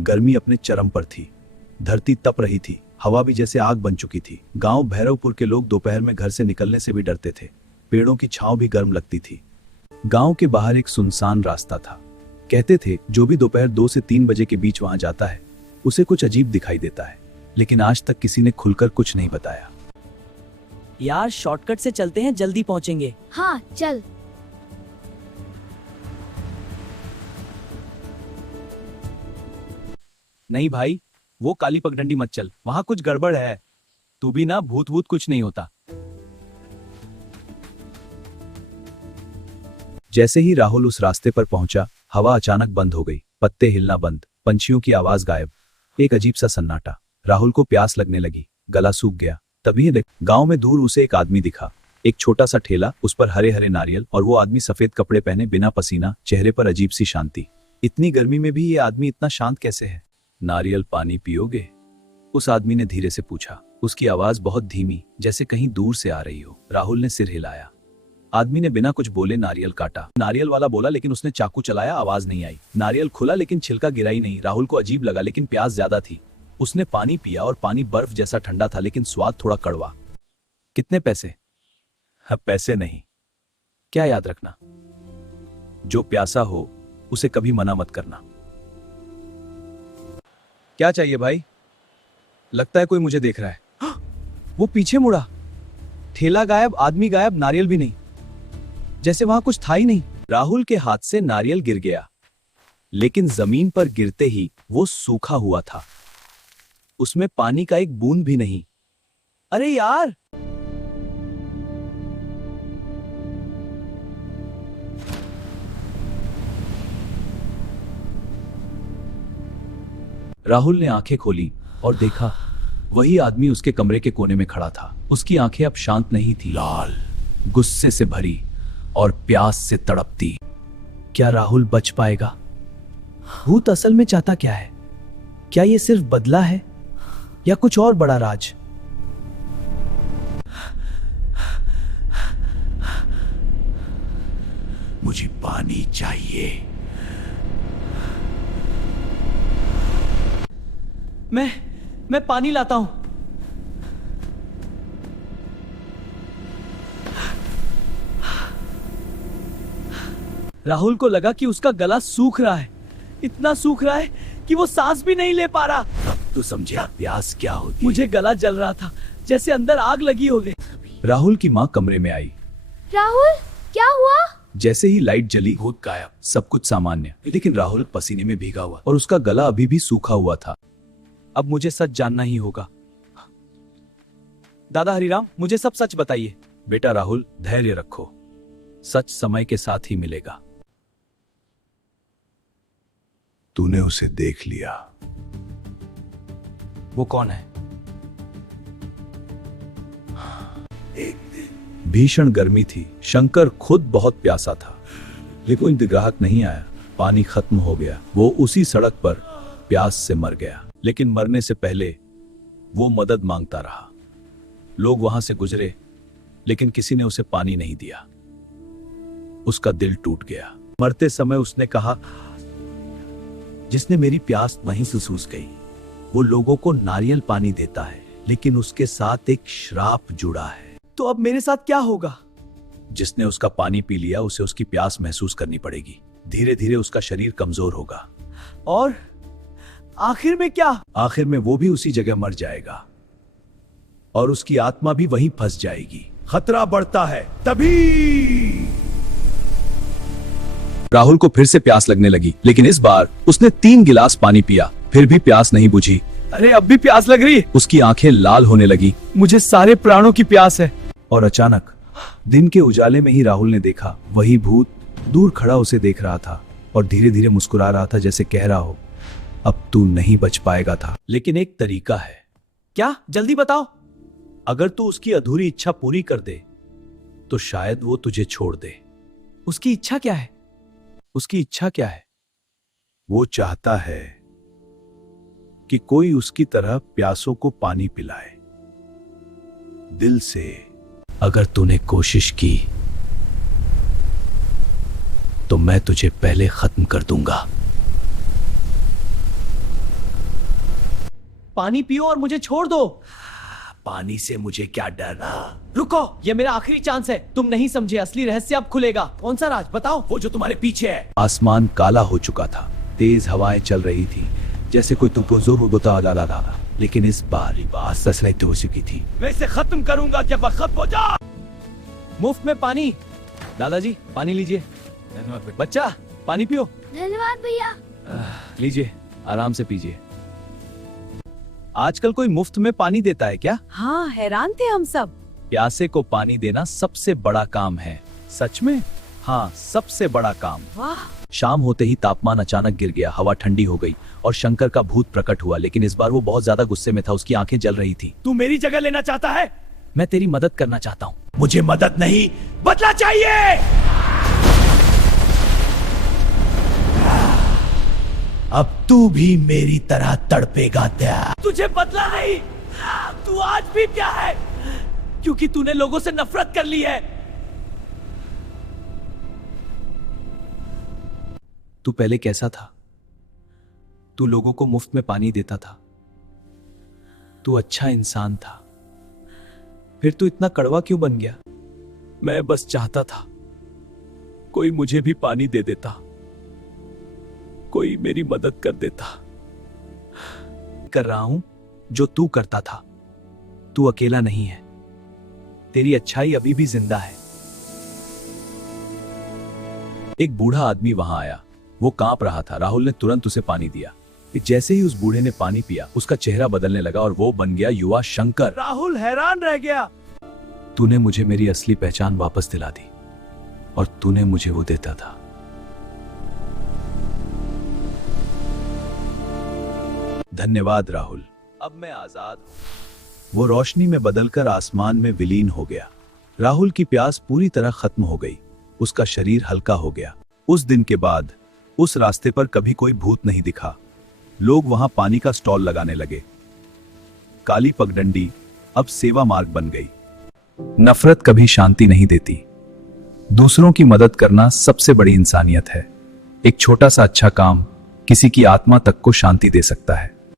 गर्मी अपने चरम पर थी। धरती तप रही थी, हवा भी जैसे आग बन चुकी थी। गांव भैरवपुर के लोग दोपहर में घर से निकलने से भी डरते थे। पेड़ों की छांव भी गर्म लगती थी। गांव के बाहर एक सुनसान रास्ता था। कहते थे जो भी दोपहर 2 से 3 बजे के बीच वहां जाता है उसे कुछ अजीब दिखाई देता है, लेकिन आज तक किसी ने खुलकर कुछ नहीं बताया। यार शॉर्टकट से चलते हैं, जल्दी पहुंचेंगे। हाँ चल। नहीं भाई, वो काली पगडंडी मत चल, वहां कुछ गड़बड़ है। तू भी ना, भूत भूत कुछ नहीं होता। जैसे ही राहुल उस रास्ते पर पहुंचा, हवा अचानक बंद हो गई। पत्ते हिलना बंद, पंछियों की आवाज गायब, एक अजीब सा सन्नाटा। राहुल को प्यास लगने लगी, गला सूख गया। तभी गांव में दूर उसे एक आदमी दिखा। एक छोटा सा ठेला, उस पर हरे हरे नारियल, और वो आदमी सफेद कपड़े पहने, बिना पसीना, चेहरे पर अजीब सी शांति। इतनी गर्मी में भी ये आदमी इतना शांत कैसे है? नारियल पानी पियोगे? उस आदमी ने धीरे से पूछा। उसकी आवाज बहुत धीमी, जैसे कहीं दूर से आ रही हो। राहुल ने सिर हिलाया। आदमी ने बिना कुछ बोले नारियल काटा। नारियल वाला बोला, लेकिन उसने चाकू चलाया, आवाज नहीं आई। नारियल खुला लेकिन छिलका गिरा ही नहीं। राहुल को अजीब लगा, लेकिन प्यास ज्यादा थी। उसने पानी पिया और पानी बर्फ जैसा ठंडा था, लेकिन स्वाद थोड़ा कड़वा। कितने पैसे? हाँ, पैसे नहीं। क्या याद रखना, जो प्यासा हो उसे कभी मना मत करना। क्या चाहिए भाई? लगता है कोई मुझे देख रहा है। वो पीछे मुड़ा। ठेला गायब, आदमी गायब, नारियल भी नहीं, जैसे वहां कुछ था ही नहीं। राहुल के हाथ से नारियल गिर गया, लेकिन जमीन पर गिरते ही वो सूखा हुआ था। उसमें पानी का एक बूंद भी नहीं। अरे यार! राहुल ने आंखें खोली और देखा, वही आदमी उसके कमरे के कोने में खड़ा था। उसकी आंखें अब शांत नहीं थी, लाल, गुस्से से भरी और प्यास से तड़पती। क्या राहुल बच पाएगा? भूत असल में चाहता क्या है? क्या ये सिर्फ बदला है या कुछ और बड़ा राज? मुझे पानी चाहिए। मैं पानी लाता हूं। राहुल को लगा कि उसका गला सूख रहा है, इतना सूख रहा है कि वो सांस भी नहीं ले पा रहा। तू समझा प्यास क्या होती? मुझे गला जल रहा था, जैसे अंदर आग लगी हो गई। राहुल की माँ कमरे में आई। राहुल, क्या हुआ? जैसे ही लाइट जली, भूत गायब, सब कुछ सामान्य, लेकिन राहुल पसीने में भीगा हुआ और उसका गला अभी भी सूखा हुआ था। अब मुझे सच जानना ही होगा। दादा हरिराम, मुझे सब सच बताइए। बेटा राहुल, धैर्य रखो, सच समय के साथ ही मिलेगा। तूने उसे देख लिया। वो कौन है? एक दिन भीषण गर्मी थी। शंकर खुद बहुत प्यासा था, लेकिन कोई ग्राहक नहीं आया। पानी खत्म हो गया। वो उसी सड़क पर प्यास से मर गया, लेकिन मरने से पहले वो मदद मांगता रहा। लोग वहां से गुजरे, लेकिन किसी ने उसे पानी नहीं दिया। उसका दिल टूट गया। मरते समय उसने कहा, जिसने मेरी प्यास वहीं से सूझ गई। वो लोगों को नारियल पानी देता है, लेकिन उसके साथ एक श्राप जुड़ा है। तो अब मेरे साथ क्या होगा? जिसने उसका पानी पी लिया, उसे उसकी प्यास महसूस करनी पड़ेगी। धीरे धीरे उसका शरीर कमजोर होगा, और आखिर में क्या? आखिर में वो भी उसी जगह मर जाएगा और उसकी आत्मा भी वहीं फंस जाएगी। खतरा बढ़ता है तभी। राहुल को फिर से प्यास लगने लगी, लेकिन इस बार उसने 3 गिलास पानी पिया, फिर भी प्यास नहीं बुझी। अरे अब भी प्यास लग रही है। उसकी आंखें लाल होने लगी। मुझे सारे प्राणों की प्यास है। और अचानक दिन के उजाले में ही राहुल ने देखा, वही भूत दूर खड़ा उसे देख रहा था और धीरे धीरे मुस्कुरा रहा था, जैसे कह रहा हो, अब तू नहीं बच पाएगा था। लेकिन एक तरीका है। क्या? जल्दी बताओ। अगर तू उसकी अधूरी इच्छा पूरी कर दे तो शायद वो तुझे छोड़ दे। उसकी इच्छा क्या है? उसकी इच्छा क्या है? वो चाहता है कि कोई उसकी तरह प्यासों को पानी पिलाए, दिल से। अगर तूने कोशिश की तो मैं तुझे पहले खत्म कर दूंगा। पानी पियो और मुझे छोड़ दो। पानी से मुझे क्या डरना? रुको, ये मेरा आखिरी चांस है। तुम नहीं समझे, असली रहस्य अब खुलेगा। कौन सा राज बताओ? वो जो तुम्हारे पीछे है। आसमान काला हो चुका था, तेज हवाएं चल रही थी, जैसे कोई तुमको जोर बता रहा था। लेकिन इस बार बात ससरत हो चुकी थी। मैं इसे खत्म करूंगा जब वक्त खत्म हो जा। मुफ्त में पानी। दादाजी पानी लीजिए। बच्चा पानी पियो। धन्यवाद भैया। लीजिए, आराम से पीजिए। आजकल कोई मुफ्त में पानी देता है क्या? हाँ, हैरान थे हम सब। प्यासे को पानी देना सबसे बड़ा काम है। सच में? हाँ, सबसे बड़ा काम। वाह। शाम होते ही तापमान अचानक गिर गया, हवा ठंडी हो गई और शंकर का भूत प्रकट हुआ। लेकिन इस बार वो बहुत ज्यादा गुस्से में था, उसकी आंखें जल रही थी। तू मेरी जगह लेना चाहता है? मैं तेरी मदद करना चाहता हूँ। मुझे मदद नहीं, बदला चाहिए। अब तू भी मेरी तरह तड़पेगा क्या? तुझे बदला नहीं, तू आज भी क्या है, क्योंकि तूने लोगों से नफरत कर ली है। तू पहले कैसा था? तू लोगों को मुफ्त में पानी देता था, तू अच्छा इंसान था। फिर तू इतना कड़वा क्यों बन गया? मैं बस चाहता था कोई मुझे भी पानी दे देता, कोई मेरी मदद कर देता। कर रहा हूं जो तू करता था। तू अकेला नहीं है, तेरी अच्छाई अभी भी जिंदा है। एक बूढ़ा आदमी वहां आया, वो कांप रहा था। राहुल ने तुरंत उसे पानी दिया। जैसे ही उस बूढ़े ने पानी पिया, उसका चेहरा बदलने लगा और वो बन गया युवा शंकर। राहुल हैरान रह गया। तूने मुझे मेरी असली पहचान वापस दिला दी और तूने मुझे वो देता था। धन्यवाद राहुल, अब मैं आजाद हूं। वो रोशनी में बदलकर आसमान में विलीन हो गया। राहुल की प्यास पूरी तरह खत्म हो गई, उसका शरीर हल्का हो गया। उस दिन के बाद उस रास्ते पर कभी कोई भूत नहीं दिखा। लोग वहां पानी का स्टॉल लगाने लगे। काली पगडंडी अब सेवा मार्ग बन गई। नफरत कभी शांति नहीं देती। दूसरों की मदद करना सबसे बड़ी इंसानियत है। एक छोटा सा अच्छा काम किसी की आत्मा तक को शांति दे सकता है।